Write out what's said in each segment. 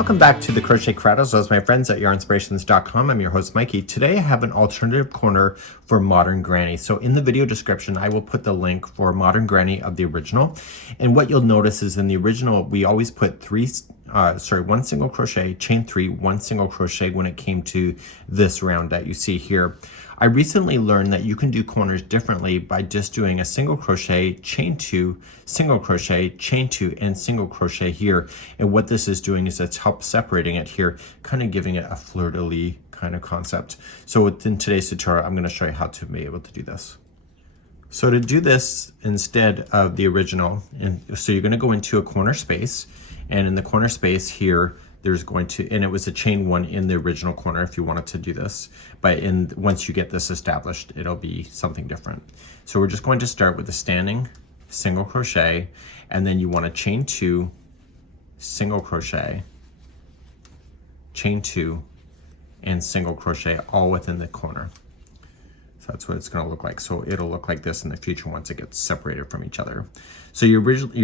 Welcome back to the Crochet Cradles. As my friends at yarnspirations.com, I'm your host Mikey. Today I have an alternative corner for Modern Granny. So in the video description I will put the link for Modern Granny of the original. And what you'll notice is in the original we always put one single crochet, chain 3, one single crochet when it came to this round that you see here. I recently learned that you can do corners differently by just doing a single crochet, chain 2, single crochet, chain 2, and single crochet here. And what this is doing is it's help separating it here, kind of giving it a fleur-de-lis kind of concept. So within today's tutorial, I'm going to show you how to be able to do this. So to do this instead of the original, so you're going to go into a corner space, and in the corner space here, there's going to, and it was a chain 1 in the original corner if you wanted to do this, but once you get this established, it'll be something different. So we're just going to start with a standing single crochet, and then you want to chain 2, single crochet, chain 2, and single crochet all within the corner. So that's what it's going to look like. So it'll look like this in the future once it gets separated from each other. So you're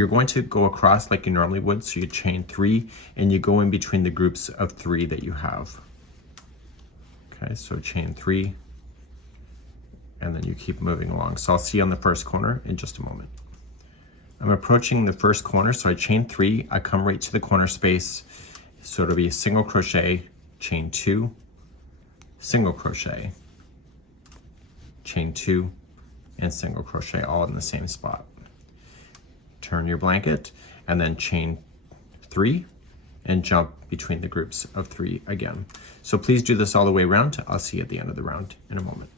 going to go across like you normally would. So you chain 3 and you go in between the groups of 3 that you have. Okay, so chain 3 and then you keep moving along. So I'll see you on the first corner in just a moment. I'm approaching the first corner, so I chain 3, I come right to the corner space. So it'll be a single crochet, chain 2, single crochet, chain 2, and single crochet all in the same spot. Turn your blanket and then chain 3 and jump between the groups of 3 again. So please do this all the way around. I'll see you at the end of the round in a moment.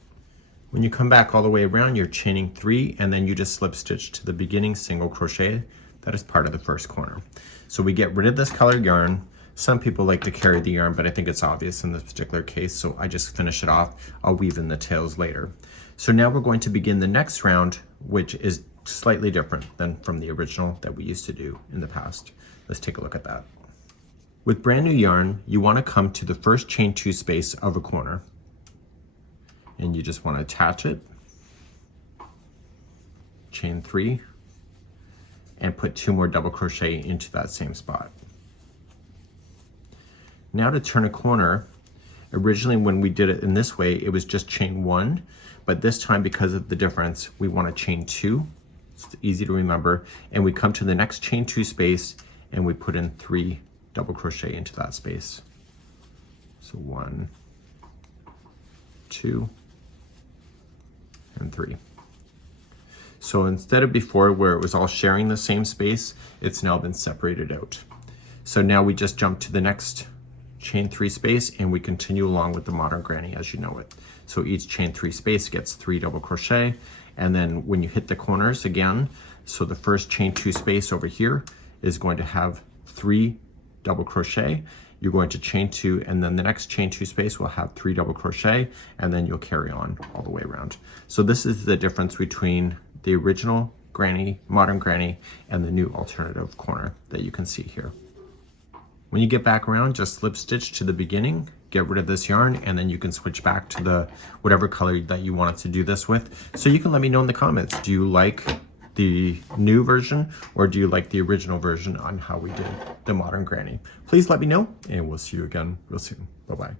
When you come back all the way around, you're chaining 3 and then you just slip stitch to the beginning single crochet that is part of the first corner. So we get rid of this colored yarn. Some people like to carry the yarn, but I think it's obvious in this particular case, so I just finish it off. I'll weave in the tails later. So now we're going to begin the next round, which is slightly different than from the original that we used to do in the past. Let's take a look at that. With brand new yarn, you want to come to the first chain 2 space of a corner, and you just want to attach it, chain 3, and put 2 more double crochet into that same spot. Now to turn a corner, originally when we did it in this way, it was just chain 1, but this time because of the difference, we want to chain 2. It's easy to remember, and we come to the next chain 2 space and we put in 3 double crochet into that space. So 1, 2, and 3. So instead of before where it was all sharing the same space, it's now been separated out. So now we just jump to the next chain 3 space and we continue along with the Modern Granny as you know it. So each chain 3 space gets 3 double crochet, and then when you hit the corners again, so the first chain 2 space over here is going to have 3 double crochet. You're going to chain 2, and then the next chain 2 space will have 3 double crochet, and then you'll carry on all the way around. So this is the difference between the original Granny, Modern Granny, and the new alternative corner that you can see here. When you get back around, just slip stitch to the beginning, get rid of this yarn, and then you can switch back to the whatever color that you wanted to do this with. So you can let me know in the comments, do you like the new version or do you like the original version on how we did the Modern Granny? Please let me know, and we'll see you again real soon. Bye-bye.